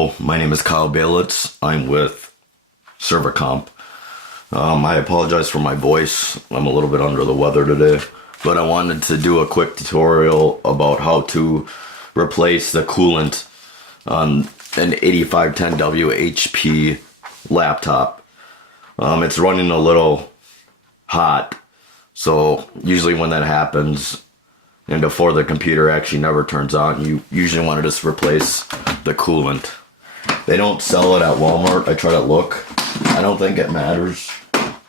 Hello, my name is Kyle Balitz. I'm with ServiComp. I apologize for my voice. I'm a little bit under the weather today, but I wanted to do a quick tutorial about how to replace the coolant on an 8510W HP laptop. It's running a little hot, so usually when that happens, and before the computer actually never turns on, you usually want to just replace the coolant. They don't sell it at Walmart. I try to look. I don't think it matters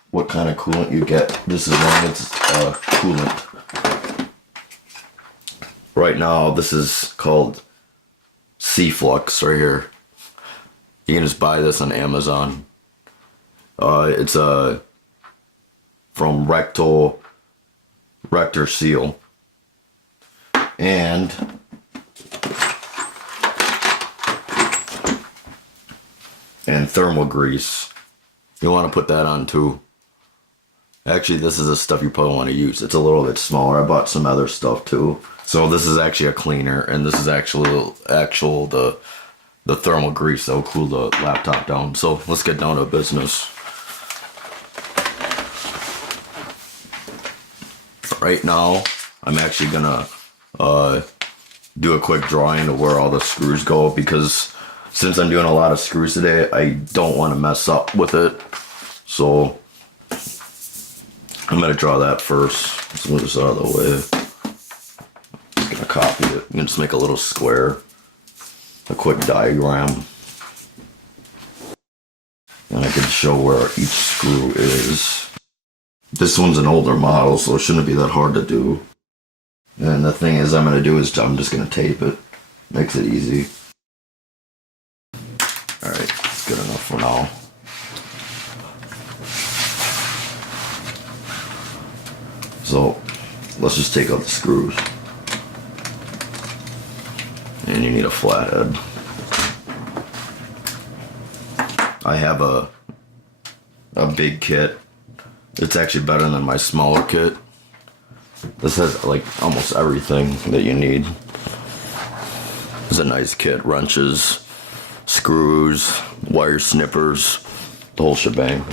what kind of coolant you get, just as long as it's coolant. Right now, this is called C-Flux right here. You can just buy this on Amazon. It's from Rector Seal. And thermal grease. You want to put that on too. Actually, this is the stuff you probably want to use. It's a little bit smaller. I bought some other stuff too. So this is actually a cleaner, and this is actually the thermal grease that will cool the laptop down. So let's get down to business. Right now, I'm actually gonna do a quick drawing of where all the screws go, because since I'm doing a lot of screws today, I don't want to mess up with it. So I'm gonna draw that first. Let's move this out of the way. I'm gonna copy it. I'm gonna just make a little square, a quick diagram, and I can show where each screw is. This one's an older model, so it shouldn't be that hard to do. And the thing is, I'm just gonna tape it. Makes it easy. Alright, that's good enough for now. So, let's just take out the screws. And you need a flathead. I have a big kit. It's actually better than my smaller kit. This has like almost everything that you need. It's a nice kit. Wrenches, screws, wire snippers, the whole shebang.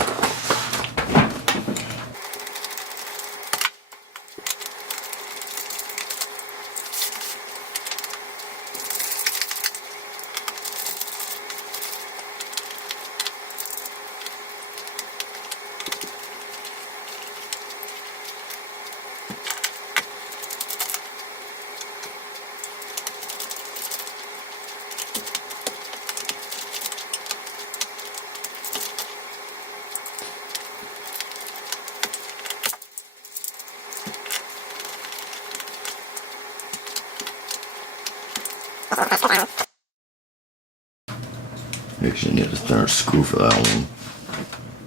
Actually, need a thinner screw for that one.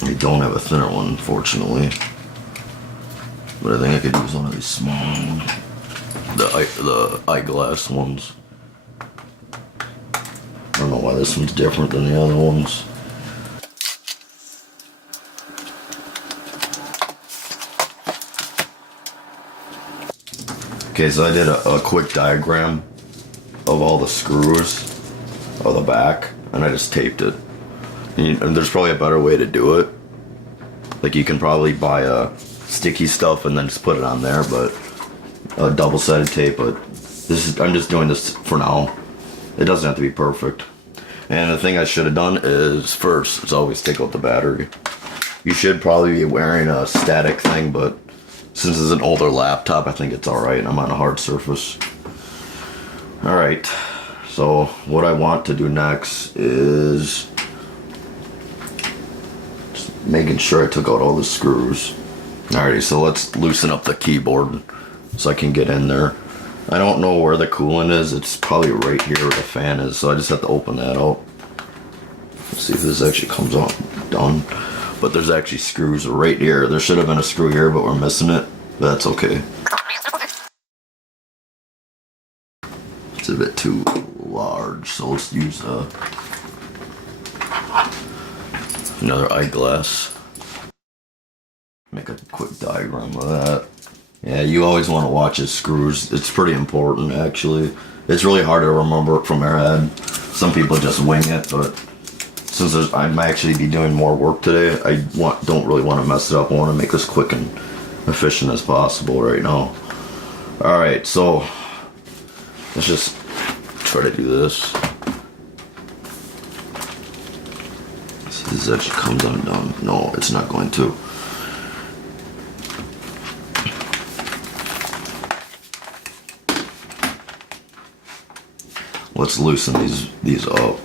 I don't have a thinner one, unfortunately. But I think I could use one of these small ones. The eyeglass ones. I don't know why this one's different than the other ones. Okay, so I did a quick diagram of all the screws of the back, and I just taped it. And there's probably a better way to do it. Like, you can probably buy sticky stuff and then just put it on there, but a double-sided tape. But I'm just doing this for now. It doesn't have to be perfect. And the thing I should have done is first is always take out the battery. You should probably be wearing a static thing, but since it's an older laptop, I think it's alright. I'm on a hard surface. Alright, so what I want to do next is just making sure I took out all the screws. Alrighty, so let's loosen up the keyboard so I can get in there. I don't know where the coolant is. It's probably right here where the fan is, so I just have to open that out. Let's see if this actually comes out done. But there's actually screws right here. There should have been a screw here, but we're missing it. But that's okay. It's a bit too large, so let's use another eyeglass. Make a quick diagram of that. Yeah, you always want to watch his screws. It's pretty important, actually. It's really hard to remember it from your head. Some people just wing it, but since I'm actually be doing more work today, I don't really want to mess it up. I want to make this quick and efficient as possible right now. All right, so let's just try to do this. See, this actually comes undone. No, it's not going to. Let's loosen these up.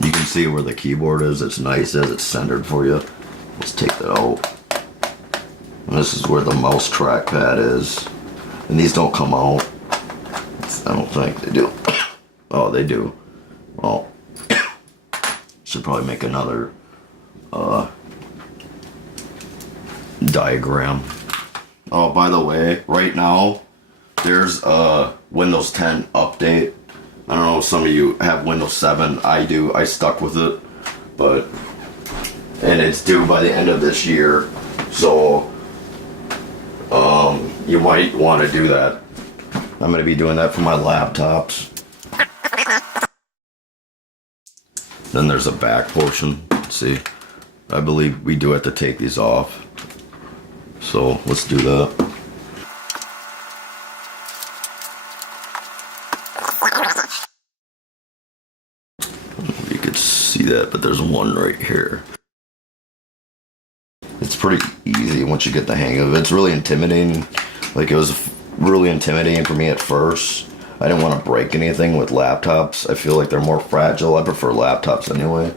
You can see where the keyboard is. It's nice as it's centered for you. Let's take that out. And this is where the mouse trackpad is. And these don't come out. I don't think they do. Oh, they do. Well, should probably make another diagram. Oh, by the way, right now there's a Windows 10 update. I don't know if some of you have Windows 7. I do. I stuck with it, and it's due by the end of this year. So you might want to do that. I'm going to be doing that for my laptops. Then there's a back portion. See, I believe we do have to take these off. So let's do that. You could see that, but there's one right here. It's pretty easy once you get the hang of it. It's really intimidating. Like, it was really intimidating for me at first. I didn't want to break anything with laptops. I feel like they're more fragile. I prefer laptops anyway.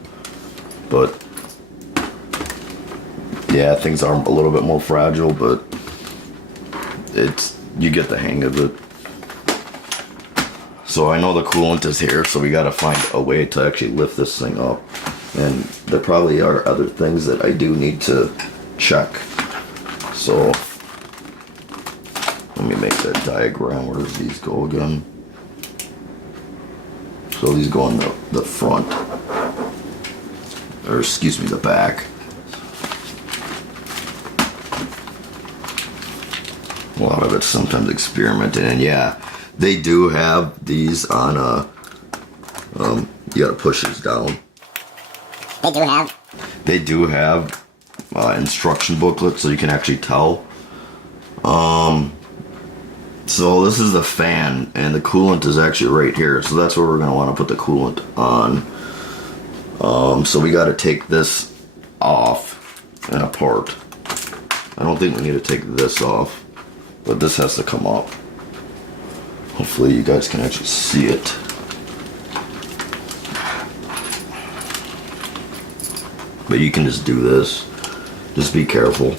But yeah, things are a little bit more fragile, but you get the hang of it. So I know the coolant is here, so we gotta find a way to actually lift this thing up. And there probably are other things that I do need to check. So let me make that diagram. Where does these go again? So these go on the front, or excuse me, the back. A lot of it's sometimes experimenting, and yeah, they do have these on you gotta push these down. They do have instruction booklets, so you can actually tell. So this is the fan, and the coolant is actually right here. So that's where we're gonna want to put the coolant on. So we got to take this off and apart. I don't think we need to take this off, but this has to come up. Hopefully you guys can actually see it. But you can just do this. Just be careful.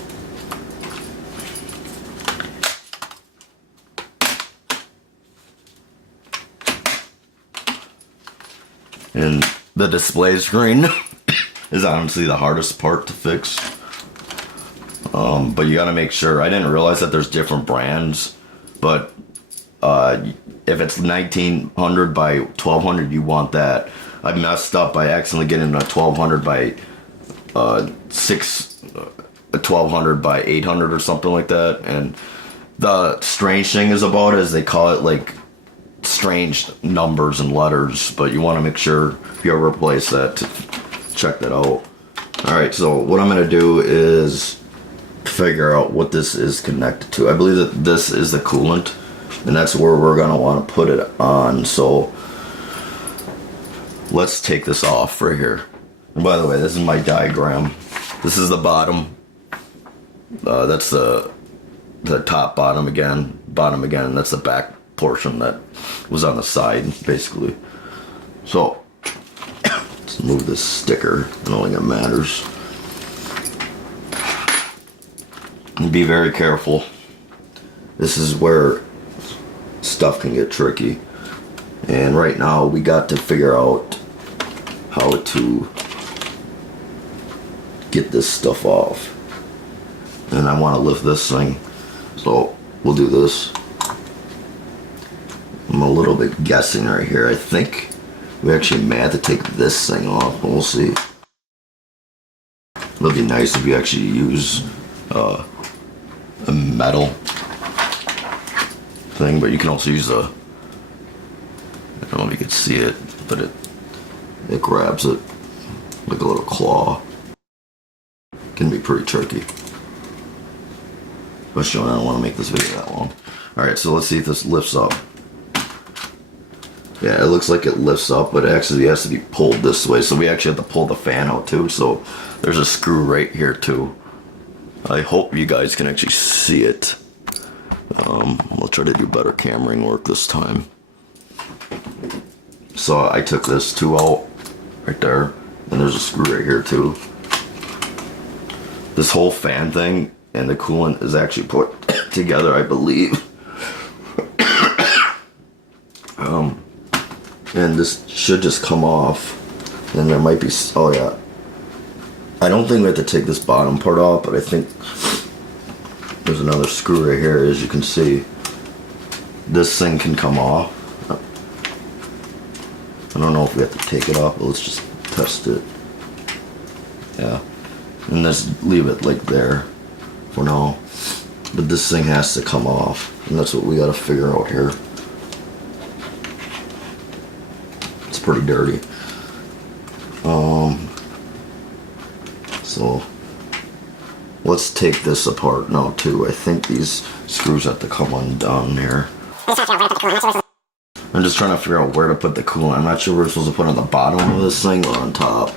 And the display screen is honestly the hardest part to fix. But you gotta make sure. I didn't realize that there's different brands, but if it's 1900 by 1200, you want that. I messed up by accidentally getting a 1200 by 1200 by 800 or something like that. And the strange thing is about it is they call it like strange numbers and letters, but you want to make sure if you ever replace that to check that out. Alright, so what I'm going to do is figure out what this is connected to. I believe that this is the coolant, and that's where we're going to want to put it on. So let's take this off right here. And by the way, this is my diagram. This is the bottom. That's the top bottom again. That's the back portion that was on the side, basically. So let's move this sticker. I don't think it matters. And be very careful. This is where stuff can get tricky. And right now we got to figure out how to get this stuff off. And I want to lift this thing. So we'll do this. I'm a little bit guessing right here. I think we actually may have to take this thing off, but we'll see. It'll be nice if you actually use a metal thing, but you can also use a I don't know if you can see it, but it grabs it like a little claw. Can be pretty tricky. But I don't want to make this video that long. Alright, so let's see if this lifts up. Yeah, it looks like it lifts up, but it actually has to be pulled this way. So we actually have to pull the fan out too. So there's a screw right here too. I hope you guys can actually see it. I'll try to do better cameraing work this time. So I took this two out right there, and there's a screw right here too. This whole fan thing and the coolant is actually put together, I believe. And this should just come off. And there might be, oh yeah. I don't think we have to take this bottom part off, but I think there's another screw right here, as you can see. This thing can come off. I don't know if we have to take it off, but let's just test it. Yeah. And let's leave it like there for now. But this thing has to come off, and that's what we gotta figure out here. It's pretty dirty. So let's take this apart now too. I think these screws have to come undone here. I'm just trying to figure out where to put the coolant. I'm not sure we're supposed to put it on the bottom of this thing or on top.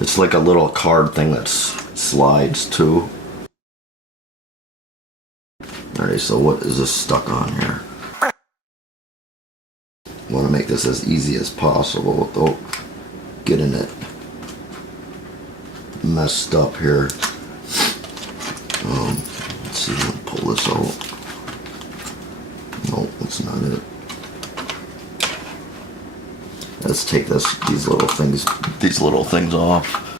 It's like a little card thing that slides too. Alright, so what is this stuck on here? I want to make this as easy as possible without getting it messed up here. Let's see, if we can pull this out. Nope, that's not it. Let's take these little things off.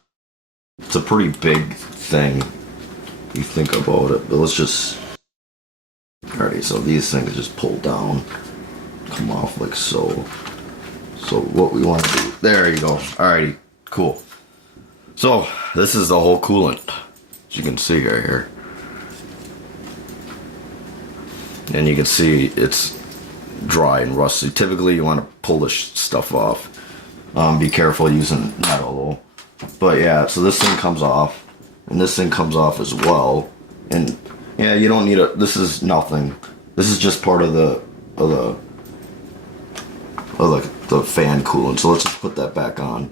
It's a pretty big thing if you think about it, but let's just. Alrighty, so these things just pull down, come off like so. So what we want to do, there you go. Alrighty, cool. So this is the whole coolant, as you can see right here. And you can see it's dry and rusty. Typically you want to pull this stuff off. Be careful using metal though. But yeah, so this thing comes off, and this thing comes off as well. And yeah, you don't need this is nothing. This is just part of the fan coolant. So let's just put that back on.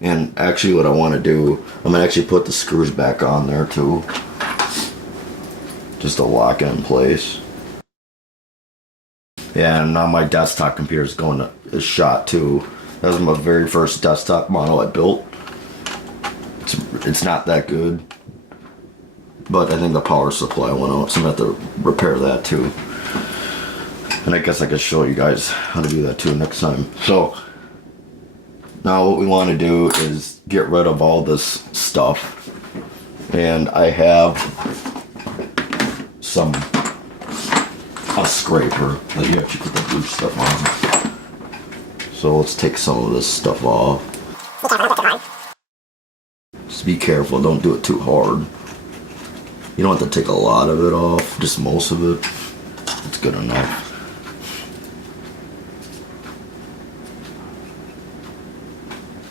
And actually what I want to do, I'm going to actually put the screws back on there too. Just to lock it in place. Yeah, and now my desktop computer is shot too. That was my very first desktop model I built. It's not that good. But I think the power supply went out, so I'm going to have to repair that too. And I guess I could show you guys how to do that too next time. So, now what we want to do is get rid of all this stuff. And I have a scraper that you actually put the blue stuff on. So let's take some of this stuff off. Just be careful, don't do it too hard. You don't have to take a lot of it off, just most of it. It's good enough.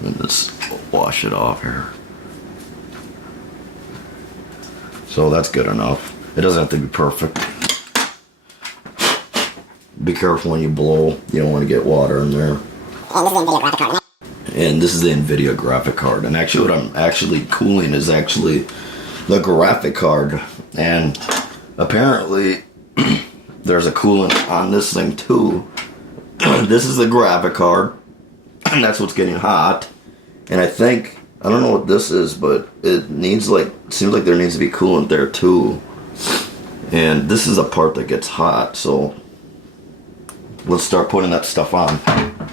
And just wash it off here. So that's good enough. It doesn't have to be perfect. Be careful when you blow. You don't want to get water in there. And this is the NVIDIA graphic card. And actually what I'm actually cooling is actually the graphic card. And apparently there's a coolant on this thing too. This is the graphic card. And that's what's getting hot. And I don't know what this is, but it seems like there needs to be coolant there too. And this is a part that gets hot, so let's start putting that stuff on.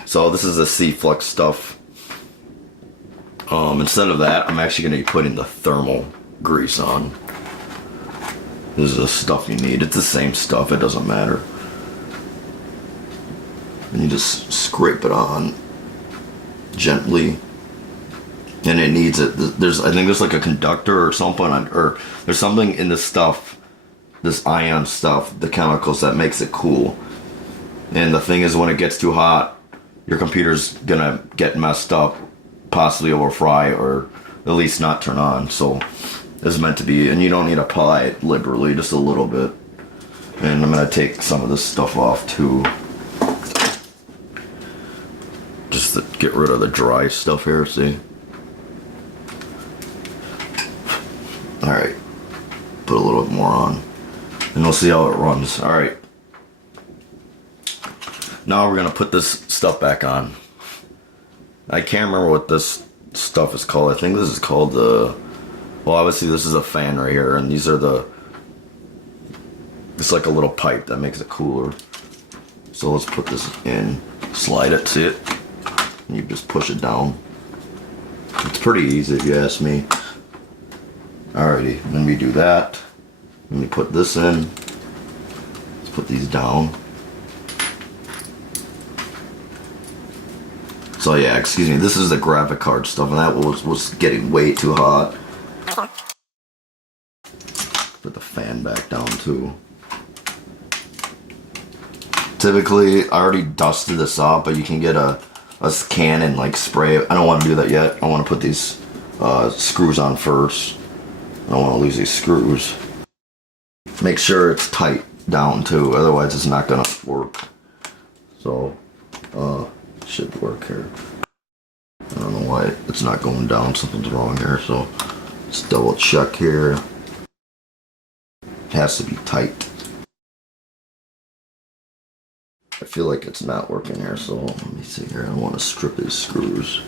So this is the C-Flux stuff. Instead of that, I'm actually going to be putting the thermal grease on. This is the stuff you need. It's the same stuff, it doesn't matter. And you just scrape it on gently. And it needs it. I think there's like a conductor or something, or there's something in this stuff, this ion stuff, the chemicals that makes it cool. And the thing is, when it gets too hot, your computer's gonna get messed up, possibly over fry, or at least not turn on. So it's meant to be, and you don't need to apply it liberally, just a little bit. And I'm gonna take some of this stuff off too, just to get rid of the dry stuff here. See? All right, put a little bit more on, and we'll see how it runs. All right. Now we're gonna put this stuff back on. I can't remember what this stuff is called. I think this is called the, well, obviously this is a fan right here, and these are the, it's like a little pipe that makes it cooler. So let's put this in, slide it, see it? And you just push it down. It's pretty easy if you ask me. Alrighty, then we do that. Then we put this in. Let's put these down. So yeah, excuse me, this is the graphic card stuff, and that was getting way too hot. Put the fan back down too. Typically, I already dusted this off, but you can get a can and like spray it. I don't want to do that yet. I want to put these screws on first. I don't want to lose these screws. Make sure it's tight down too, otherwise it's not gonna work. So, should work here. I don't know why it's not going down. Something's wrong here, so let's double check here. It has to be tight. I feel like it's not working here, so let me see here. I want to strip these screws.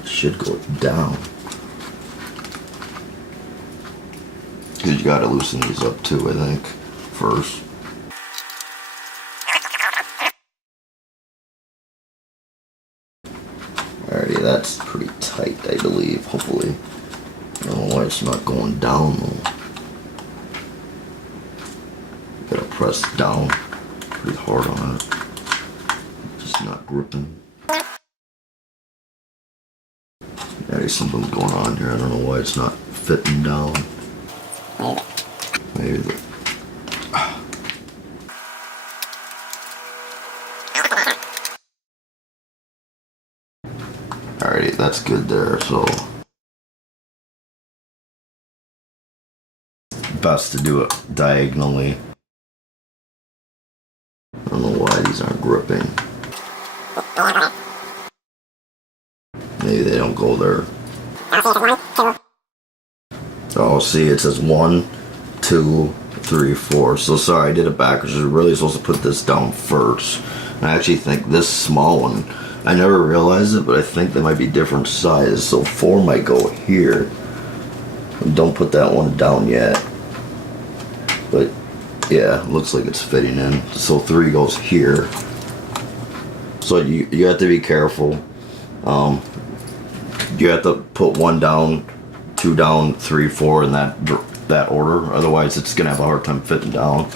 It should go down. Because you gotta loosen these up too, I think, first. Alrighty, that's pretty tight, I believe, hopefully. I don't know why it's not going down though. Gotta press down pretty hard on it. Just not gripping. There's something going on here. I don't know why it's not fitting down. Maybe the... Alrighty, that's good there, so best to do it diagonally. I don't know why these aren't gripping. Maybe they don't go there. Oh, see, it says 1, 2, 3, 4. So sorry, I did it backwards. You're really supposed to put this down first. And I actually think this small one, I never realized it, but I think they might be different sizes. So 4 might go here. Don't put that one down yet. But yeah, looks like it's fitting in. So 3 goes here. So you have to be careful. You have to put 1 down, 2 down, 3, 4 in that order. Otherwise, it's gonna have a hard time fitting down.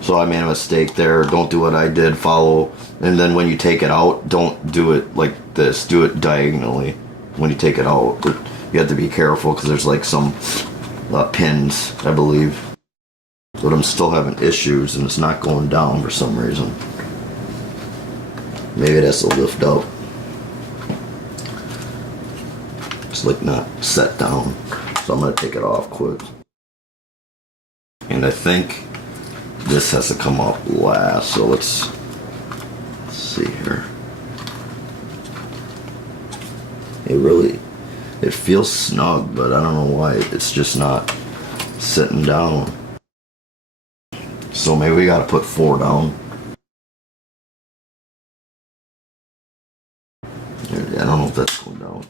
So I made a mistake there. Don't do what I did. Follow, and then when you take it out, don't do it like this. Do it diagonally when you take it out. But you have to be careful because there's like some pins, I believe. But I'm still having issues, and it's not going down for some reason. Maybe it has to lift up. It's like not set down. So I'm gonna take it off quick. And I think this has to come up last, so let's see here. It feels snug, but I don't know why it's just not sitting down. So maybe we gotta put 4 down. I don't know if that's going down.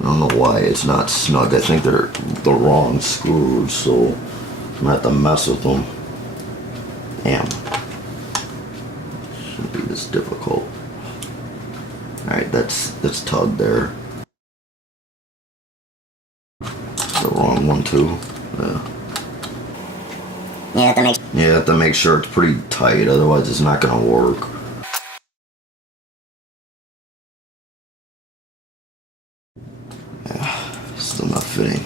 I don't know why it's not snug. I think they're the wrong screws, so I'm gonna have to mess with them. Damn. Shouldn't be this difficult. Alright, that's tugged there. The wrong one too. Yeah. You have to make sure it's pretty tight, otherwise it's not gonna work. Still not fitting.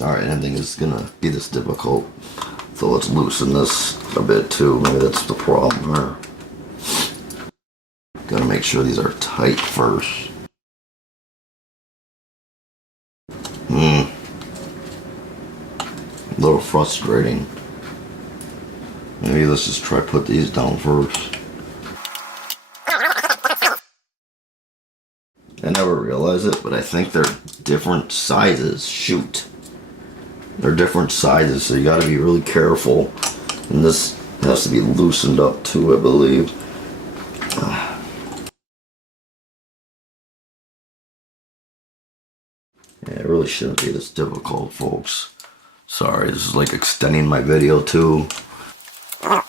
Sorry, anything is gonna be this difficult. So let's loosen this a bit too. Maybe that's the problem there. Gotta make sure these are tight first. A little frustrating. Maybe let's just try put these down first. I never realized it, but I think they're different sizes. Shoot. They're different sizes, so you gotta be really careful. And this has to be loosened up too, I believe. Yeah, it really shouldn't be this difficult, folks. Sorry, this is like extending my video too. A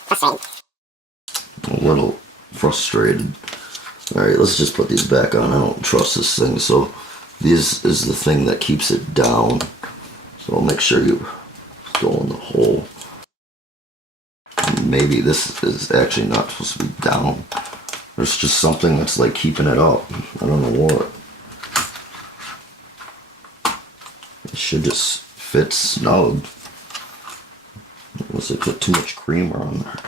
little frustrated. Alright, let's just put these back on. I don't trust this thing, so this is the thing that keeps it down. So I'll make sure you go in the hole. Maybe this is actually not supposed to be down. There's just something that's like keeping it up. I don't know what. It should just fit snug. Unless they put too much creamer on there.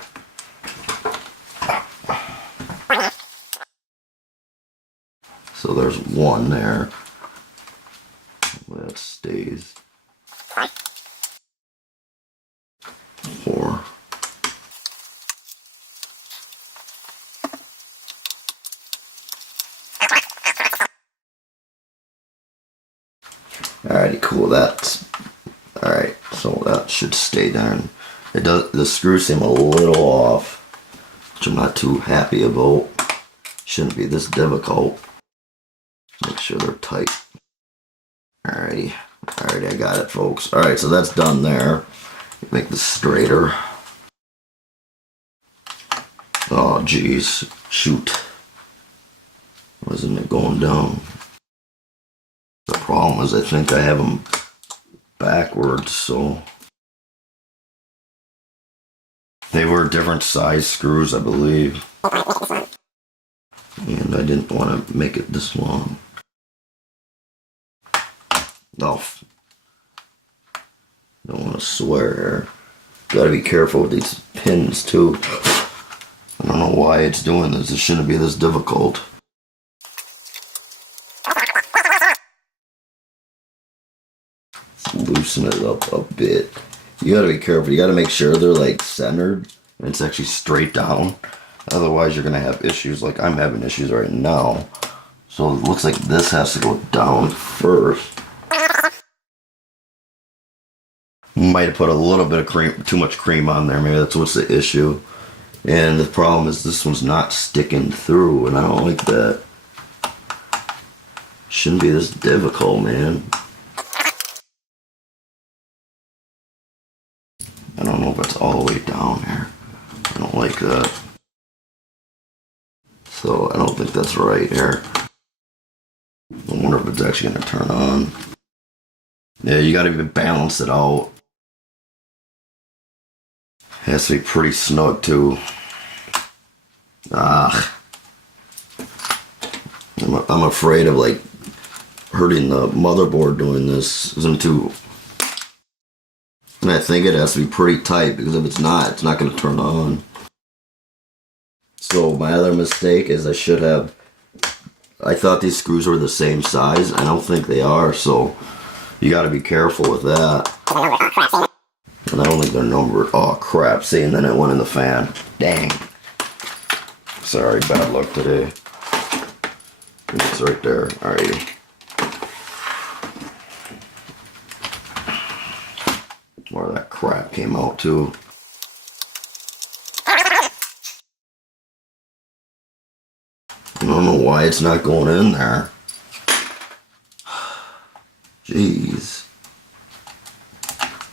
So there's one there. That stays. 4. Alrighty, cool. That's alright. So that should stay there. It does. The screws seem a little off, which I'm not too happy about. Shouldn't be this difficult. Make sure they're tight. Alrighty, I got it, folks. Alright, so that's done there. Make this straighter. Oh, geez. Shoot. Wasn't it going down? The problem is I think I have them backwards, so... They were different size screws, I believe. And I didn't want to make it this long. Oh. Don't want to swear. Gotta be careful with these pins, too. I don't know why it's doing this. It shouldn't be this difficult. Loosen it up a bit. You gotta be careful. You gotta make sure they're like centered and it's actually straight down. Otherwise you're gonna have issues like I'm having issues right now. So it looks like this has to go down first. Might have put a little bit of cream, too much cream on there. Maybe that's what's the issue. And the problem is this one's not sticking through and I don't like that. Shouldn't be this difficult, man. I don't know if it's all the way down here. I don't like that. So I don't think that's right here. I wonder if it's actually going to turn on. Yeah, you got to even balance it out. It has to be pretty snug too. I'm afraid of like hurting the motherboard doing this. Isn't too. And I think it has to be pretty tight because if it's not going to turn on. So my other mistake is I thought these screws were the same size. I don't think they are, so you got to be careful with that. And I don't think they're numbered. Oh crap, see, and then it went in the fan. Dang. Sorry, bad luck today. It's right there. Alrighty. Where that crap came out too. I don't know why it's not going in there. Jeez.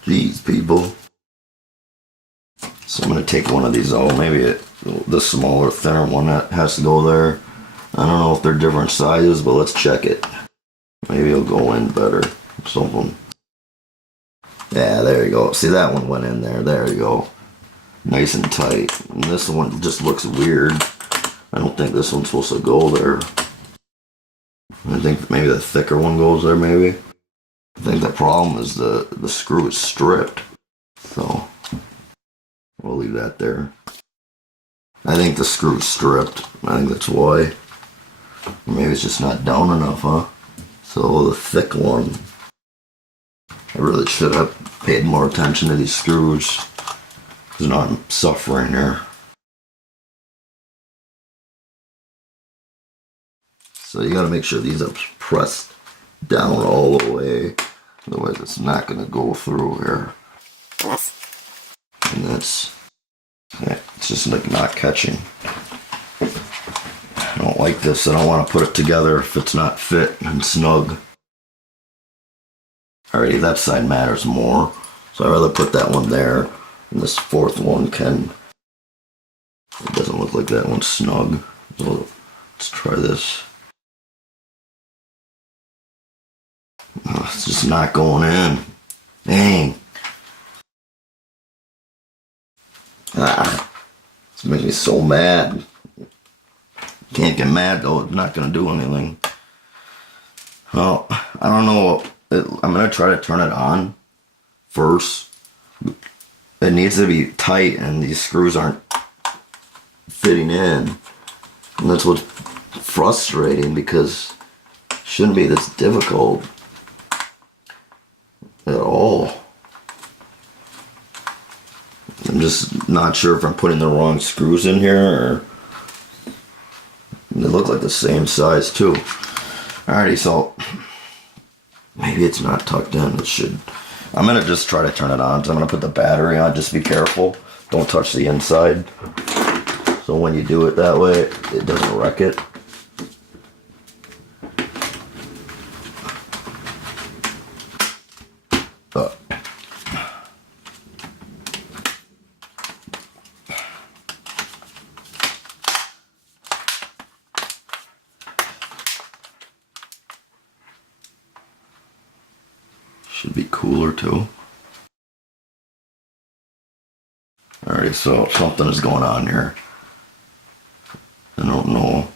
Jeez, people. So I'm going to take one of these out. Maybe the smaller, thinner one that has to go there. I don't know if they're different sizes, but let's check it. Maybe it'll go in better. Something. Yeah, there you go. See, that one went in there. There you go. Nice and tight. And this one just looks weird. I don't think this one's supposed to go there. I think maybe the thicker one goes there, maybe. I think the problem is the screw is stripped. So we'll leave that there. I think the screw is stripped. I think that's why. Or maybe it's just not down enough, huh? So the thick one. I really should have paid more attention to these screws. Because now I'm suffering here. So you gotta make sure these are pressed down all the way. Otherwise it's not gonna go through here. And that's, it's just like not catching. I don't like this. I don't want to put it together if it's not fit and snug. Alrighty, that side matters more. So I'd rather put that one there. And this fourth one can, it doesn't look like that one's snug. So let's try this. Oh, it's just not going in. Dang. This makes me so mad. Can't get mad though, it's not gonna do anything. Well, I don't know. I'm gonna try to turn it on first. It needs to be tight and these screws aren't fitting in. And that's what's frustrating because it shouldn't be this difficult at all. I'm just not sure if I'm putting the wrong screws in here or they look like the same size too. Alrighty, so maybe it's not tucked in. It should. I'm gonna just try to turn it on. So I'm gonna put the battery on. Just be careful. Don't touch the inside. So when you do it that way, it doesn't wreck it. Should be cooler too. Alright, so something is going on here. I don't know.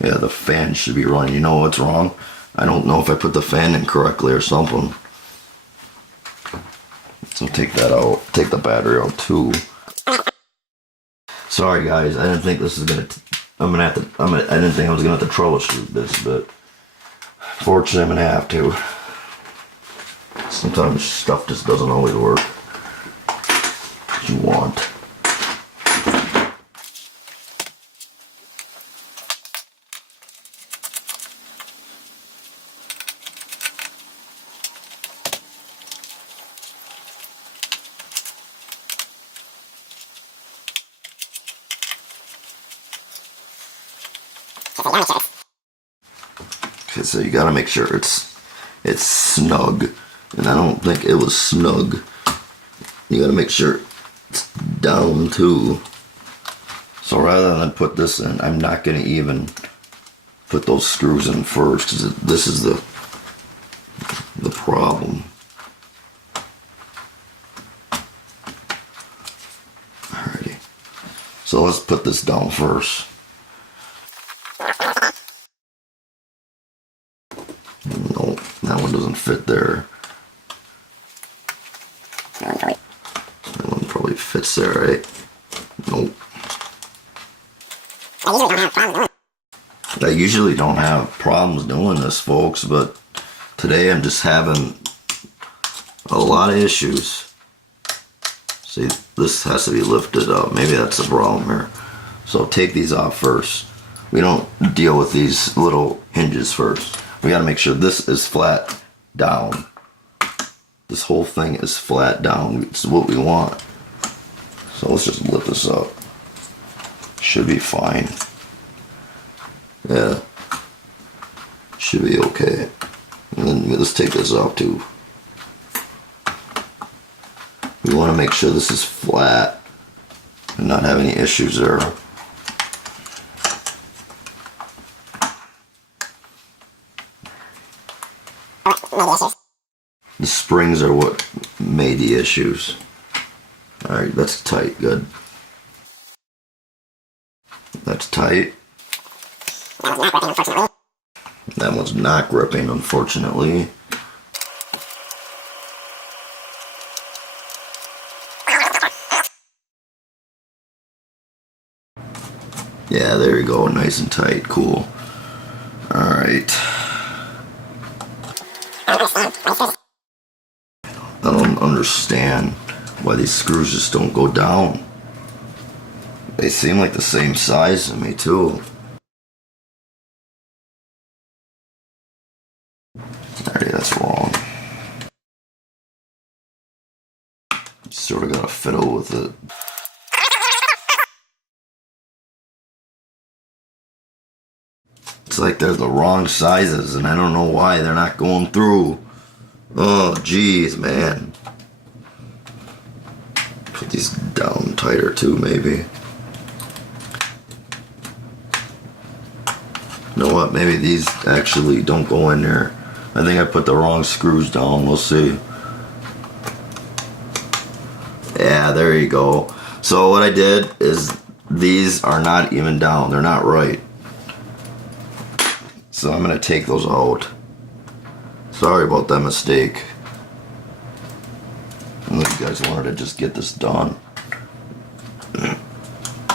Yeah, the fan should be running. You know what's wrong? I don't know if I put the fan in correctly or something. So take that out. Take the battery out too. Sorry guys, I didn't think this is gonna. I didn't think I was gonna have to troubleshoot this, but fortunately I'm gonna have to. Sometimes stuff just doesn't always work as you want. Okay, so you gotta make sure it's snug, and I don't think it was snug. You gotta make sure it's down too. So rather than put this in, I'm not gonna even put those screws in first, because this is the problem. Alrighty, so let's put this down first. No, that one doesn't fit there. That one probably fits there, right? Nope. I usually don't have problems doing this, folks, but today I'm just having a lot of issues. See, this has to be lifted up. Maybe that's the problem here. So take these off first. We don't deal with these little hinges first. We gotta make sure this is flat down. This whole thing is flat down. It's what we want. So let's just lift this up. Should be fine. Yeah. Should be okay. And then let's take this off too. We want to make sure this is flat and not have any issues there. The springs are what made the issues. Alright, that's tight, good. That's tight. That one's not gripping, unfortunately. Yeah, there you go, nice and tight, cool. Alright. I don't understand why these screws just don't go down. They seem like the same size to me too. Alright, that's wrong. Sort of gotta fiddle with it. It's like they're the wrong sizes and I don't know why they're not going through. Oh geez, man. Put these down tighter too, maybe. You know what, maybe these actually don't go in there. I think I put the wrong screws down, we'll see. Yeah, there you go. So what I did is these are not even down, they're not right. So I'm gonna take those out. Sorry about that mistake. I know you guys wanted to just get this done.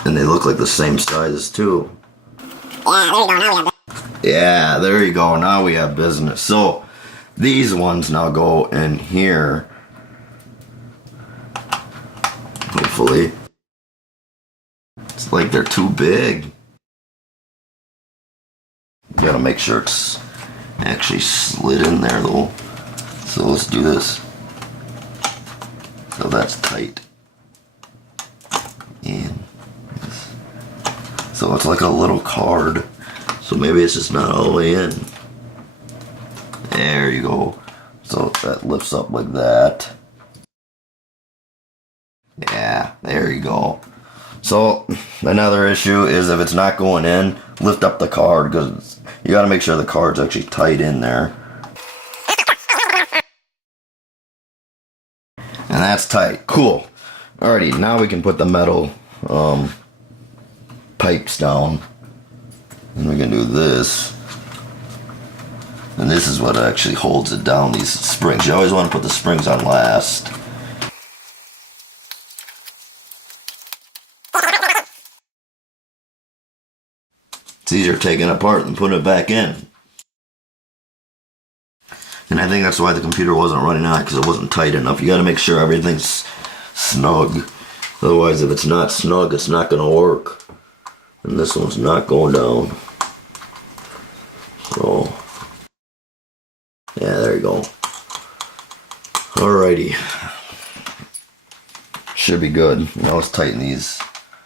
And they look like the same sizes too. Yeah, there you go. Now we have business. So these ones now go in here. Hopefully. It's like they're too big. You gotta make sure it's actually slid in there though. So let's do this. So that's tight. And so it's like a little card. So maybe it's just not all the way in. There you go. So that lifts up like that. Yeah, there you go. So another issue is if it's not going in, lift up the card because you got to make sure the card's actually tight in there. And that's tight. Cool. Alrighty, now we can put the metal pipes down. And we can do this. And this is what actually holds it down, these springs. You always want to put the springs on last. It's easier taking it apart than putting it back in. And I think that's why the computer wasn't running on, because it wasn't tight enough. You got to make sure everything's snug. Otherwise, if it's not snug, it's not going to work. And this one's not going down. So, yeah, there you go. Alrighty. Should be good. Now let's tighten these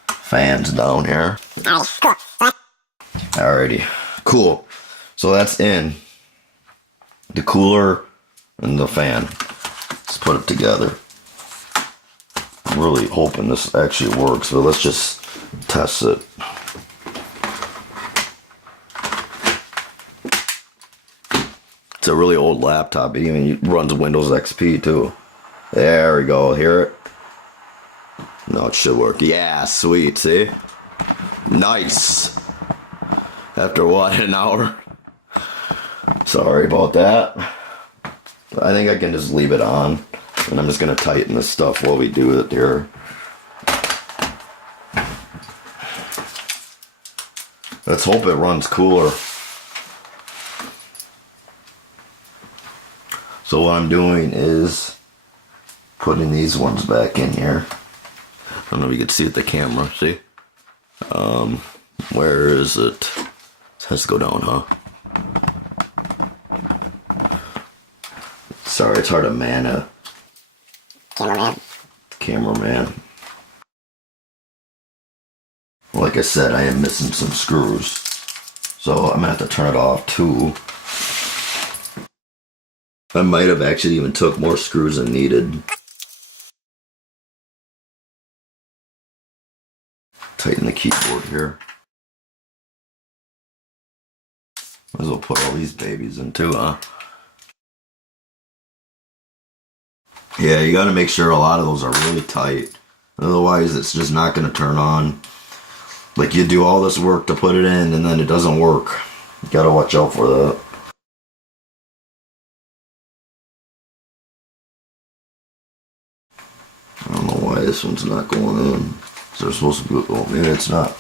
fans down here. Alrighty. Cool. So that's in. The cooler and the fan. Let's put it together. I'm really hoping this actually works, but let's just test it. It's a really old laptop. It even runs Windows XP too. There we go. Hear it? No, it should work. Yeah, sweet. See? Nice. After what, an hour? Sorry about that. I think I can just leave it on. And I'm just going to tighten this stuff while we do it here. Let's hope it runs cooler. So what I'm doing is putting these ones back in here. I don't know if you can see with the camera, see? Where is it? It has to go down, huh? Sorry, it's hard to man a cameraman. Like I said, I am missing some screws. So I'm gonna have to turn it off too. I might have actually even took more screws than needed. Tighten the keyboard here. Might as well put all these babies in too, huh? Yeah, you gotta make sure a lot of those are really tight. Otherwise, it's just not gonna turn on. Like, you do all this work to put it in and then it doesn't work. You gotta watch out for that. why this one's not going in. So they're supposed to be, oh, maybe it's not.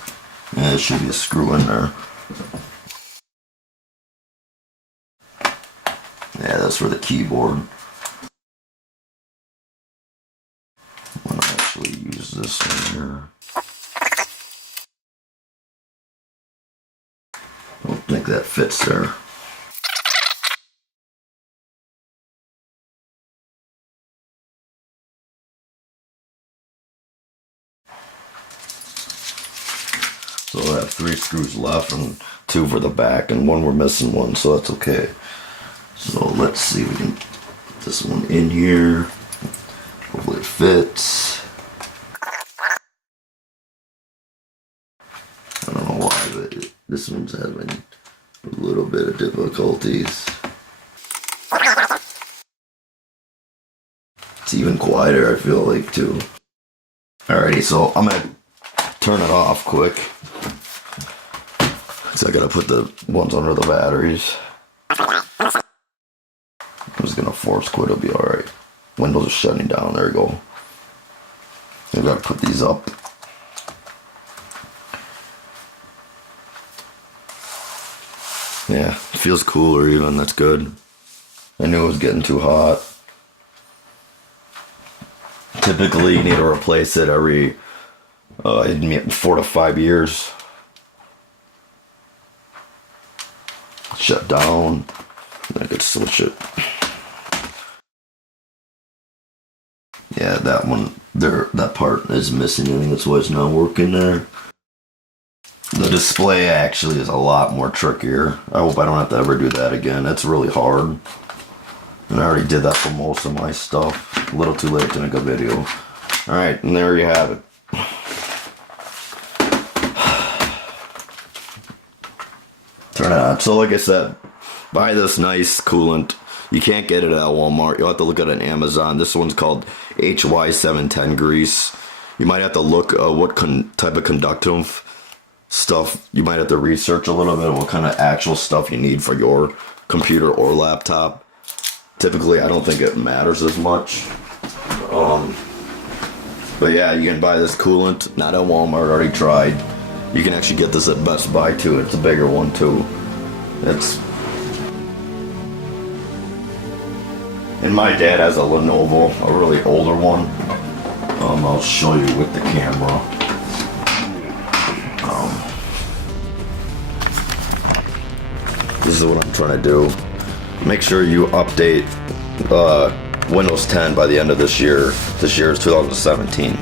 Yeah, there should be a screw in there. Yeah, that's for the keyboard. I'm gonna actually use this one here. I don't think that fits there. So I have 3 screws left and 2 for the back, and 1 we're missing one, so that's okay. So let's see if we can put this one in here. Hopefully it fits. I don't know why, but this one's having a little bit of difficulties. It's even quieter, I feel like, too. Alrighty, so I'm gonna turn it off quick. So I gotta put the ones under the batteries. I'm just gonna force quit, it'll be alright. Windows are shutting down, there we go. I gotta put these up. Yeah, it feels cooler even, that's good. I knew it was getting too hot. Typically you need to replace it every 4 to 5 years. Shut down. I could switch it. Yeah, that one there, that part is missing. I think that's why it's not working there. The display actually is a lot more trickier. I hope I don't have to ever do that again. That's really hard. And I already did that for most of my stuff. A little too late to make a video. Alright, and there you have it. Turn it on. So like I said, buy this nice coolant. You can't get it at Walmart. You'll have to look at it on Amazon. This one's called HY710 grease. You might have to look what type of conductive stuff. You might have to research a little bit what kind of actual stuff you need for your computer or laptop. Typically, I don't think it matters as much. But yeah, you can buy this coolant. Not at Walmart. Already tried. You can actually get this at Best Buy too. It's a bigger one too. And my dad has a Lenovo, a really older one. I'll show you with the camera. This is what I'm trying to do. Make sure you update Windows 10 by the end of this year. This year is 2017.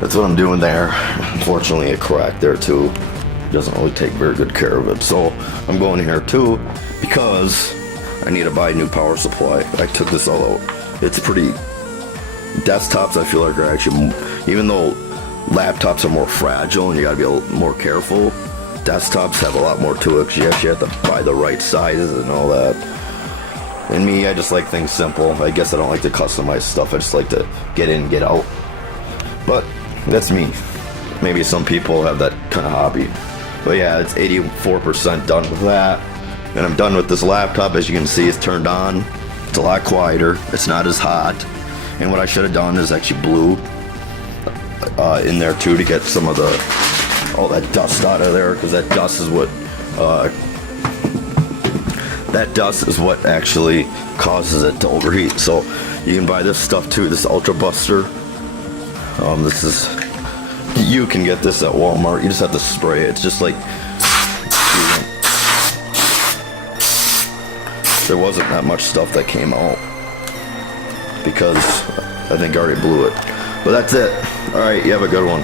That's what I'm doing there. Unfortunately, it cracked there too. It doesn't really take very good care of it. So I'm going here too because I need to buy a new power supply. I took this all out. It's pretty. Desktops, I feel like, are actually, even though laptops are more fragile and you gotta be a little more careful, desktops have a lot more to it because you actually have to buy the right sizes and all that. And me, I just like things simple. I guess I don't like to customize stuff. I just like to get in, get out. But that's me. Maybe some people have that kind of hobby. But yeah, it's 84% done with that. And I'm done with this laptop. As you can see, it's turned on. It's a lot quieter. It's not as hot. And what I should have done is actually blew in there too to get some of all that dust out of there, because that dust is what actually causes it to overheat. So you can buy this stuff too, this Ultra Buster. You can get this at Walmart. You just have to spray it. It's just like, there wasn't that much stuff that came out because I think I already blew it. But that's it. Alright, you have a good one.